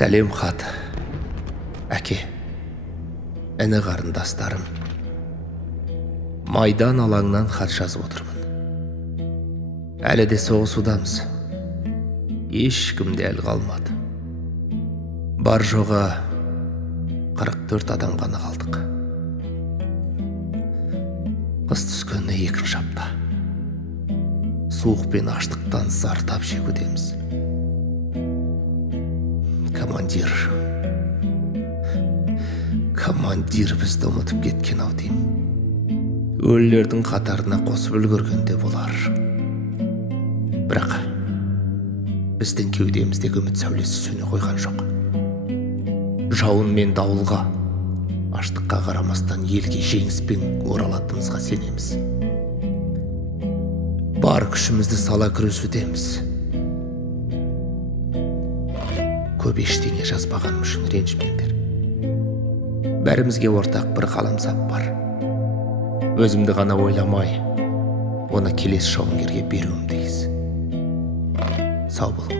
Сәлем хат. Әке, іні қарындастарым. Майдан алаңнан хат жазып отырмын. Әлі де соғысудамыз. Ешкім де әлі қалмады. Бар жоға 44 адам ғана қалдық. Қыс түскенде екінші апта. Суық пен аштықтан зардап шегудеміз. Командир бізді ұмытып кеткен ау деймін. Өлілердің қатарына қосып үлгергенде болар. Бірақ біздің кеудеміздегі үміт сәулесі сөне қойған жоқ. Жауын мен дауылға, аштыққа қарамастан елге жеңіспен оралатынымызға сенеміз. Бар күшімізді сала күресудеміз. Көп ештеңе жазбағаным үшін ренжімеңдер. Бәрімізге ортақ бір қаламсап бар. Өзімді ғана ойламай, оны келесі жауынгерге беруімдейіз. Сау болыңдар.